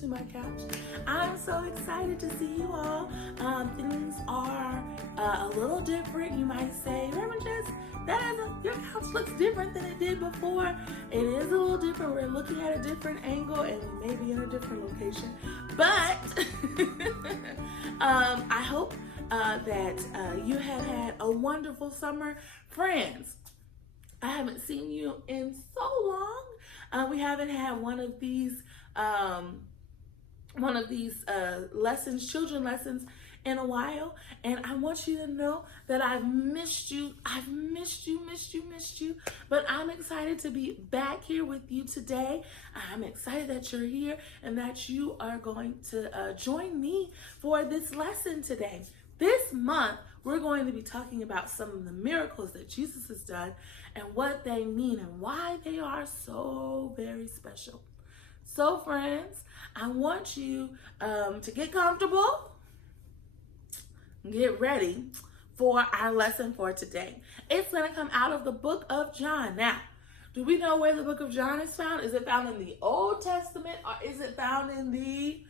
to my couch. I'm so excited to see you all. Things are a little different. You might say, Reverend Jess, your couch looks different than it did before. It is a little different. We're looking at a different angle and we may be in a different location. But I hope that you have had a wonderful summer. Friends, I haven't seen you in so long. We haven't had one of these lessons, children lessons, in a while, and I want you to know that I've missed you. I've missed you. But I'm excited to be back here with you today. I'm excited that you're here and that you are going to join me for this lesson today. This month, we're going to be talking about some of the miracles that Jesus has done and what they mean and why they are so very special. So friends, I want you to get comfortable, get ready for our lesson for today. It's going to come out of the book of John. Now, do we know where the book of John is found? Is it found in the Old Testament or is it found in the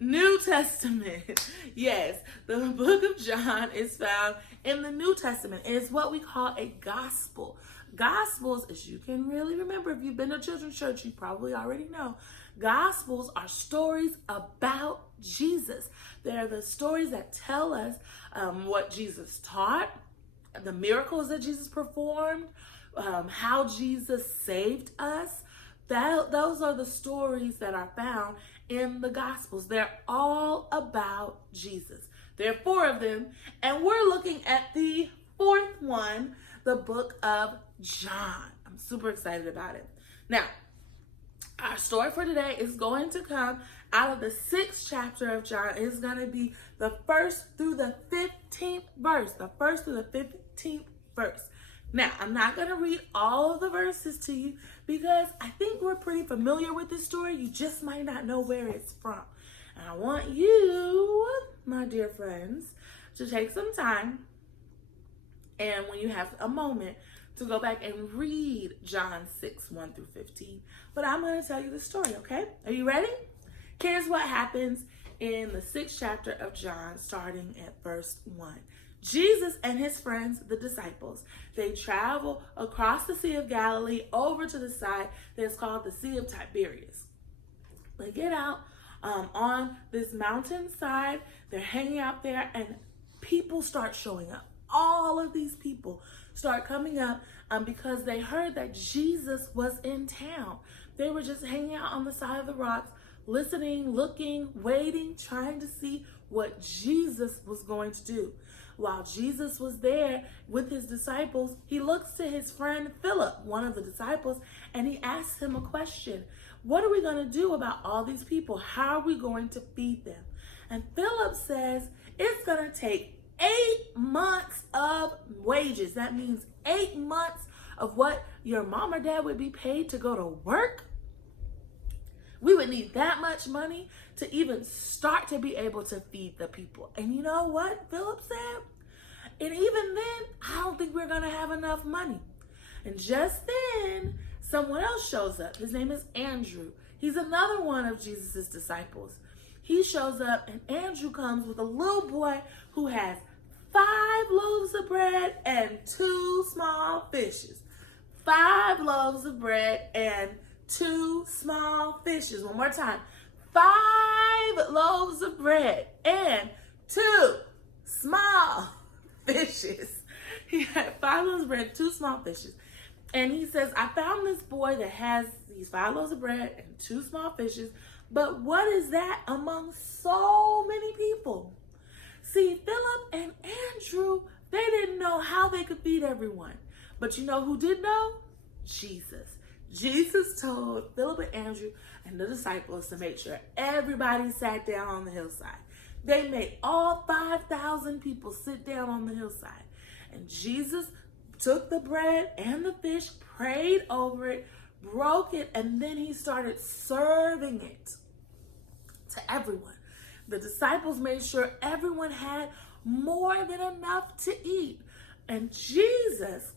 New Testament? Yes, the book of John is found in the New Testament. And it's what we call a gospel. Gospels, as you can really remember, if you've been to children's church, you probably already know. Gospels are stories about Jesus. They're the stories that tell us what Jesus taught, the miracles that Jesus performed, how Jesus saved us. Those are the stories that are found in the Gospels. They're all about Jesus. There are 4 of them, and we're looking at the 4th one, the book of John. I'm super excited about it. Now, our story for today is going to come out of the 6th chapter of John. It's going to be the 1st through the 15th verse. The 1st through the 15th verse. Now, I'm not going to read all of the verses to you because I think we're pretty familiar with this story. You just might not know where it's from. And I want you, my dear friends, to take some time and when you have a moment to go back and read John 6, 1 through 15. But I'm going to tell you the story, okay? Are you ready? Here's what happens in the 6th chapter of John, starting at verse 1. Jesus and his friends, the disciples, they travel across the Sea of Galilee over to the side that's called the Sea of Tiberias. They get out on this mountainside. They're hanging out there and people start showing up. All of these people start coming up because they heard that Jesus was in town. They were just hanging out on the side of the rocks, listening, looking, waiting, trying to see what Jesus was going to do. While Jesus was there with his disciples, he looks to his friend Philip, one of the disciples, and he asks him a question. What are we going to do about all these people? How are we going to feed them? And Philip says, it's going to take 8 months of wages. That means 8 months of what your mom or dad would be paid to go to work. We would need that much money to even start to be able to feed the people. And you know what Philip said? And even then, I don't think we're going to have enough money. And just then, someone else shows up. His name is Andrew. He's another one of Jesus's disciples. He shows up, and Andrew comes with a little boy who has 5 loaves of bread and 2 small fishes. 5 loaves of bread and 2 small fishes. One more time. 5 loaves of bread and 2 small fishes. He had 5 loaves of bread, 2 small fishes. And he says, I found this boy that has these 5 loaves of bread and 2 small fishes. But what is that among so many people? See, Philip and Andrew, they didn't know how they could feed everyone. But you know who did know? Jesus. Jesus told Philip and Andrew and the disciples to make sure everybody sat down on the hillside. They made all 5,000 people sit down on the hillside. And Jesus took the bread and the fish, prayed over it, broke it, and then he started serving it to everyone. The disciples made sure everyone had more than enough to eat. And Jesus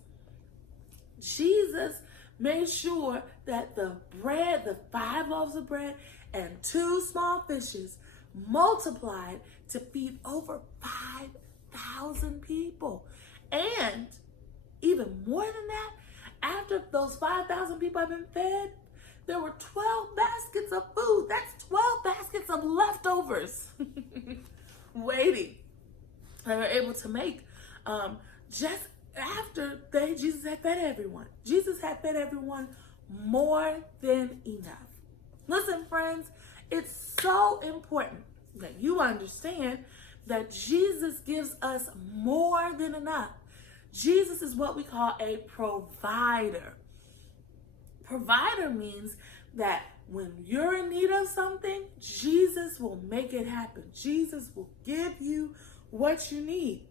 made sure that the bread, the 5 loaves of bread and 2 small fishes multiplied to feed over 5,000 people. And even more than that, after those 5,000 people have been fed, there were 12 baskets of food. That's 12 baskets of leftovers waiting. They were able to make just after Jesus had fed everyone. Jesus had fed everyone more than enough. Listen, friends, it's so important that you understand that Jesus gives us more than enough. Jesus is what we call a provider. Provider means that when you're in need of something, Jesus will make it happen. Jesus will give you what you need.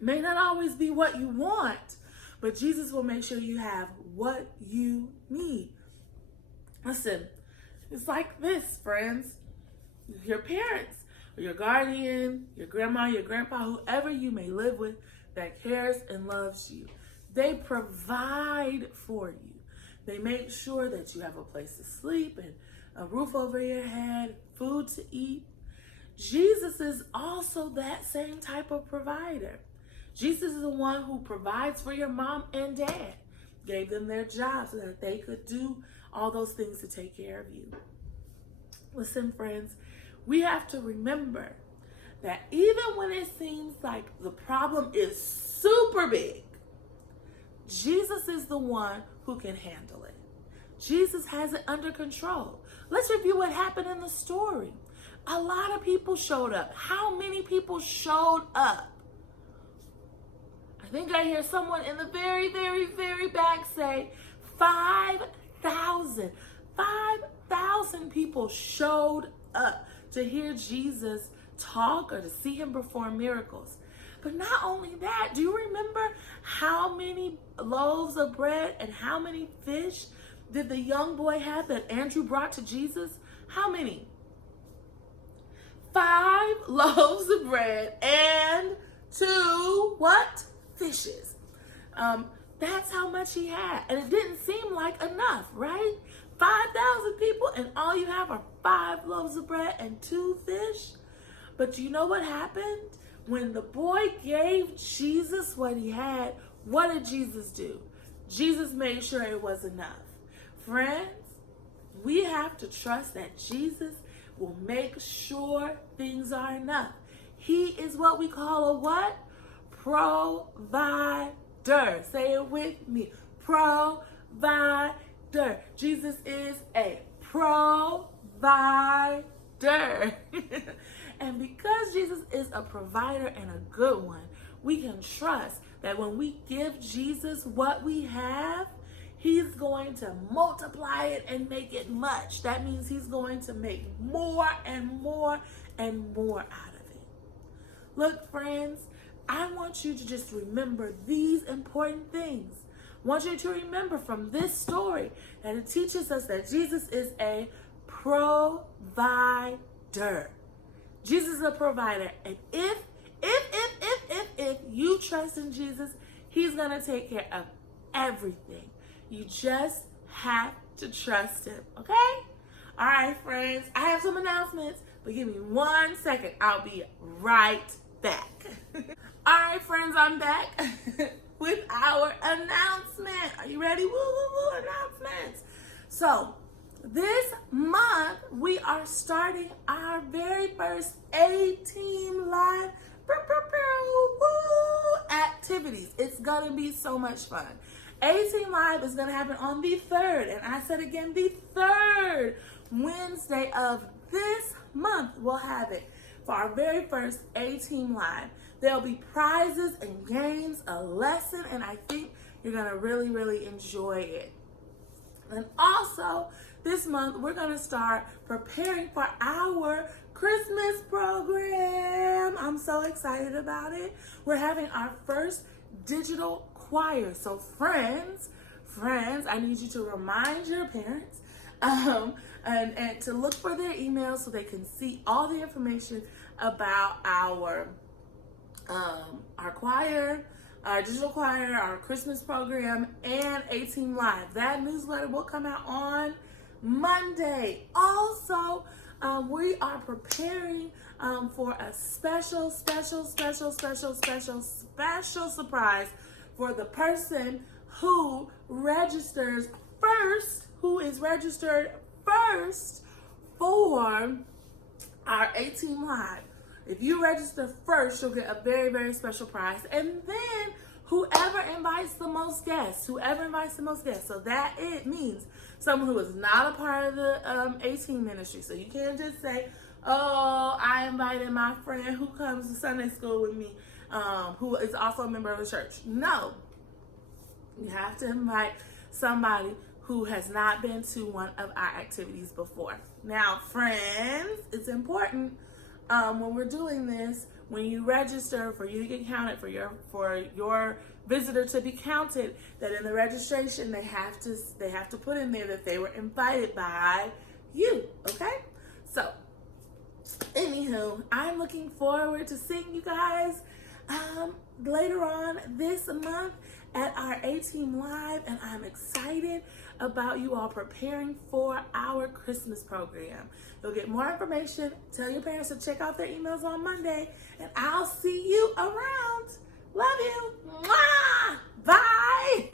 May not always be what you want, but Jesus will make sure you have what you need. Listen, it's like this, friends. Your parents, or your guardian, your grandma, your grandpa, whoever you may live with that cares and loves you, they provide for you. They make sure that you have a place to sleep and a roof over your head, food to eat. Jesus is also that same type of provider. Jesus is the one who provides for your mom and dad, gave them their jobs so that they could do all those things to take care of you. Listen, friends, we have to remember that even when it seems like the problem is super big, Jesus is the one who can handle it. Jesus has it under control. Let's review what happened in the story. A lot of people showed up. How many people showed up? I think I hear someone in the very, very, very back say 5,000. 5,000 people showed up to hear Jesus talk or to see him perform miracles. But not only that, do you remember how many loaves of bread and how many fish did the young boy have that Andrew brought to Jesus? How many? 5 loaves of bread and 2 what? Fishes. That's how much he had. And it didn't seem like enough, right? 5,000 people and all you have are 5 loaves of bread and 2 fish. But you know what happened? When the boy gave Jesus what he had, what did Jesus do? Jesus made sure it was enough. Friends, we have to trust that Jesus will make sure things are enough. He is what we call a what? Provider. Say it with me. Provider. Jesus is a provider. And because Jesus is a provider and a good one, we can trust that when we give Jesus what we have, he's going to multiply it and make it much. That means he's going to make more and more and more out of it. Look, friends, I want you to just remember these important things. I want you to remember from this story that it teaches us that Jesus is a provider. Jesus is a provider. And if you trust in Jesus, he's going to take care of everything. You just have to trust him, okay? All right, friends, I have some announcements, but give me 1 second. I'll be right back. All right, friends, I'm back with our announcement. Are you ready? Woo, woo, woo, announcements. So, this month, we are starting our very first A-Team Live activities. It's going to be so much fun. A-Team Live is going to happen on the 3rd, and I said again, the 3rd Wednesday of this month, we'll have it for our very first A-Team Live. There'll be prizes and games, a lesson, and I think you're going to really, really enjoy it. And also, this month, we're going to start preparing for our Christmas program. I'm so excited about it. We're having our first digital choir. So friends, I need you to remind your parents and to look for their emails so they can see all the information about our choir, our digital choir, our Christmas program, and A-Team Live. That newsletter will come out on Monday. Also, we are preparing for a special surprise for the person who registers first, who is registered first for our A-Team Live. If you register first, you'll get a very, very special prize. And then whoever invites the most guests. So that it means someone who is not a part of the A-Team ministry. So you can't just say, oh, I invited my friend who comes to Sunday school with me, who is also a member of the church. No. You have to invite somebody who has not been to one of our activities before. Now, friends, it's important when we're doing this, when you register, for you to get counted, for your visitor to be counted, that in the registration they have to put in there that they were invited by you. Okay? So, anywho, I'm looking forward to seeing you guys later on this month at our A-Team Live, and I'm excited about you all preparing for our Christmas program. You'll get more information. Tell your parents to check out their emails on Monday, and I'll see you around. Love you. Mwah! Bye.